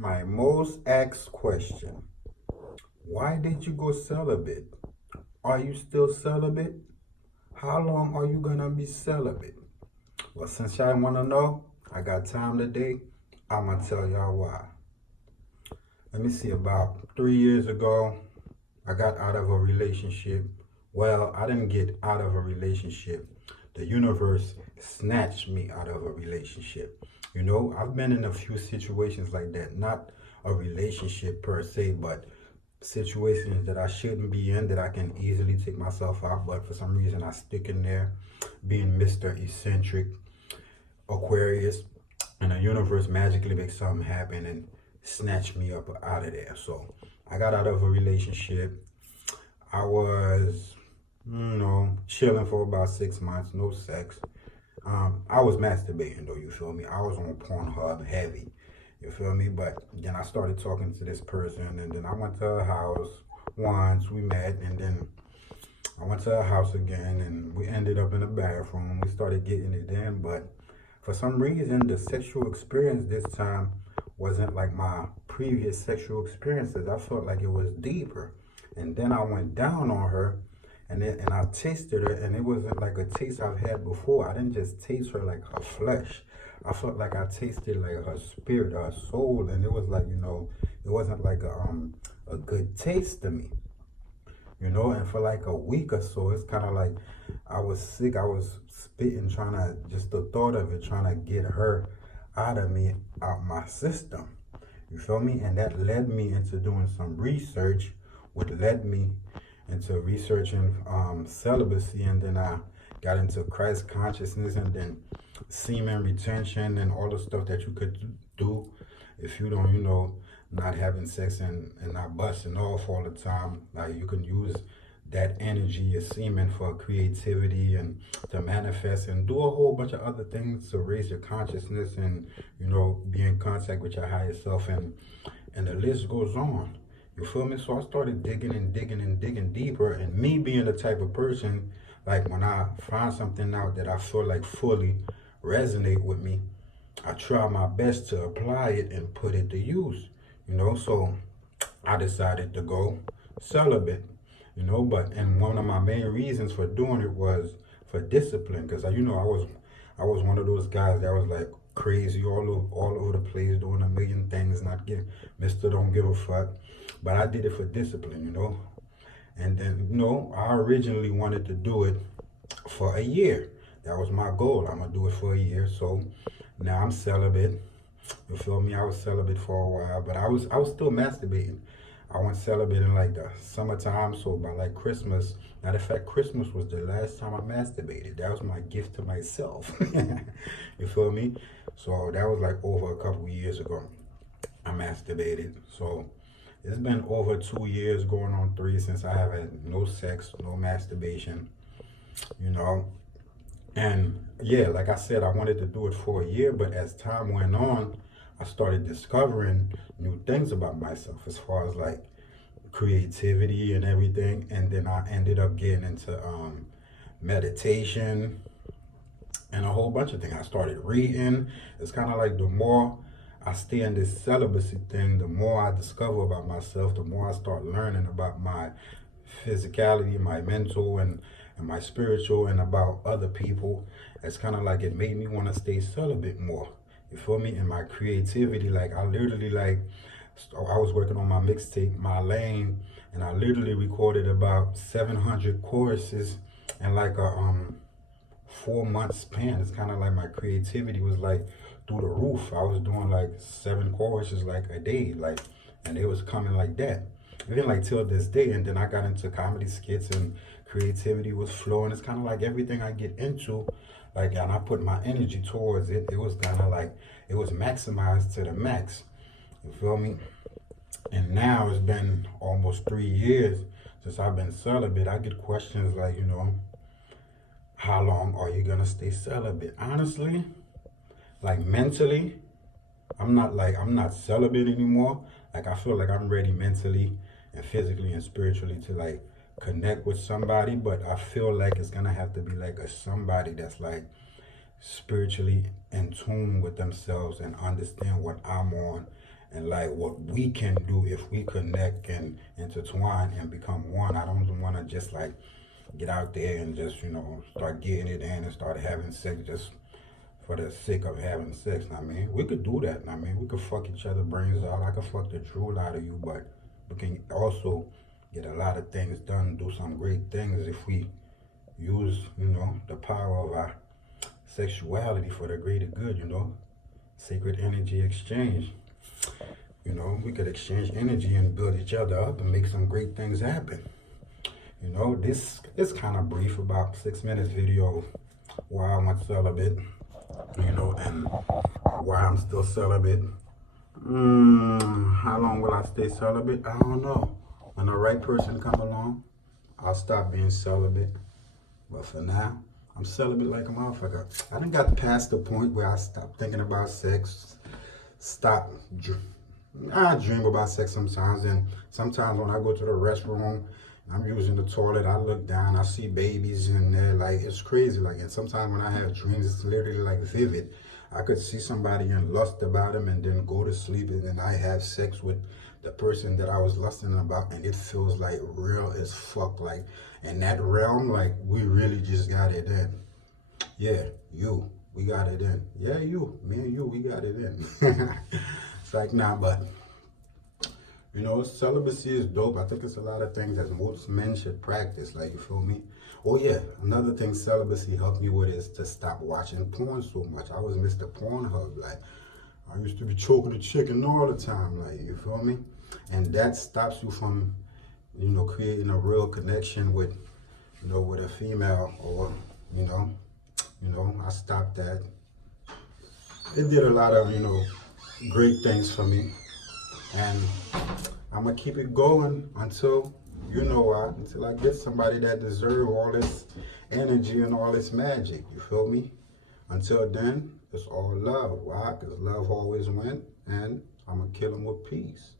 My most asked question: why did you go celibate? Are you still celibate? How long are you gonna be celibate? Well, since y'all wanna know, I got time today. I'm gonna tell y'all why. Let me see, about 3 years ago, I got out of a relationship. Well, I didn't get out of a relationship. The universe snatched me out of a relationship. I've been in a few situations like that. Not a relationship per se, but situations that I shouldn't be in, that I can easily take myself out. But for some reason, I stick in there, being Mr. Eccentric Aquarius, and the universe magically makes something happen and snatch me up out of there. So I got out of a relationship. I was, chilling for about 6 months, no sex. I was masturbating though, you feel me? I was on Pornhub heavy, you feel me? But then I started talking to this person, and then I went to her house once, we met, and then I went to her house again, and we ended up in the bathroom. We started getting it in, but for some reason, the sexual experience this time wasn't like my previous sexual experiences. I felt like it was deeper. And then I went down on her, and I tasted her, and it wasn't like a taste I've had before. I didn't just taste her like her flesh. I felt like I tasted like her spirit, her soul, and it was like, it wasn't like a good taste to me. And for like a week or so, it's kind of like I was sick. I was spitting, trying to, just the thought of it, trying to get her out of me, out my system. You feel me? And that led me into doing some research, which led me into researching celibacy. And then I got into Christ consciousness, and then semen retention, and all the stuff that you could do if you don't, not having sex and not busting off all the time. Like, you can use that energy, your semen, for creativity and to manifest and do a whole bunch of other things to raise your consciousness and, be in contact with your higher self, and the list goes on. You feel me? So I started digging and digging and digging deeper, and me being the type of person, like, when I find something out that I feel like fully resonate with me, I try my best to apply it and put it to use. So I decided to go celibate, but and one of my main reasons for doing it was for discipline, because I was one of those guys that was like crazy all over the place, doing a million things, not give Mr. Don't give a fuck. But I did it for discipline. And then, I originally wanted to do it for a year. That was my goal. I'm gonna do it for a year. So now I'm celibate. You feel me? I was celibate for a while, but I was still masturbating. I went celibate in like the summertime, so by like Christmas. Matter of fact, Christmas was the last time I masturbated. That was my gift to myself. You feel me? So that was like over a couple of years ago. I masturbated. So it's been over 2 years, going on 3, since I have had no sex, no masturbation. You know, and yeah, like I said, I wanted to do it for a year, but as time went on, I started discovering new things about myself as far as like creativity and everything. And then I ended up getting into meditation and a whole bunch of things. I started reading. It's kind of like the more I stay in this celibacy thing, the more I discover about myself, the more I start learning about my physicality, my mental, and my spiritual, and about other people. It's kind of like it made me want to stay celibate more. You feel me? And my creativity, like I literally I was working on my mixtape, My Lane, and I literally recorded about 700 choruses in like a 4 month span. It's kind of like my creativity was like through the roof. I was doing like 7 choruses like a day, like, and it was coming like that. Even like till this day. And then I got into comedy skits, and creativity was flowing. It's kind of like everything I get into, like, and I put my energy towards it, it was kind of like it was maximized to the max. You feel me? And now it's been almost 3 years since I've been celibate. I get questions like, how long are you gonna stay celibate? Honestly, like mentally, I'm not celibate anymore. Like, I feel like I'm ready mentally and physically and spiritually to like connect with somebody, but I feel like it's gonna have to be like a somebody that's like spiritually in tune with themselves and understand what I'm on, and like what we can do if we connect and intertwine and become one. I don't want to just like get out there and just, start getting it in and start having sex just for the sake of having sex. I mean, we could do that. I mean, we could fuck each other brains out. I could fuck the drool out of you, but we can also get a lot of things done, do some great things if we use, the power of our sexuality for the greater good, sacred energy exchange. We could exchange energy and build each other up and make some great things happen. This is kind of brief, about 6 minutes video why I went celibate, and why I'm still celibate. How long will I stay celibate? I don't know. When the right person come along, I'll stop being celibate. But for now, I'm celibate like a motherfucker. I done got past the point where I stopped thinking about sex. I dream about sex sometimes, and sometimes when I go to the restroom, I'm using the toilet, I look down, I see babies in there, like, it's crazy. Like, and sometimes when I have dreams, it's literally like vivid. I could see somebody and lust about them and then go to sleep, and then I have sex with the person that I was lusting about, and it feels like real as fuck. Like, in that realm, like, we really just got it in. Yeah, we got it in. Yeah, me and you, we got it in. It's like, nah, but celibacy is dope. I think it's a lot of things that most men should practice, like, you feel me? Oh yeah, another thing celibacy helped me with is to stop watching porn so much. I was Mr. Pornhub, like, I used to be choking the chicken all the time, like, you feel me? And that stops you from, creating a real connection with, with a female, or, I stopped that. It did a lot of, great things for me. And I'm gonna keep it going until, until I get somebody that deserves all this energy and all this magic, you feel me? Until then, it's all love. Why? Because love always wins, and I'm gonna kill them with peace.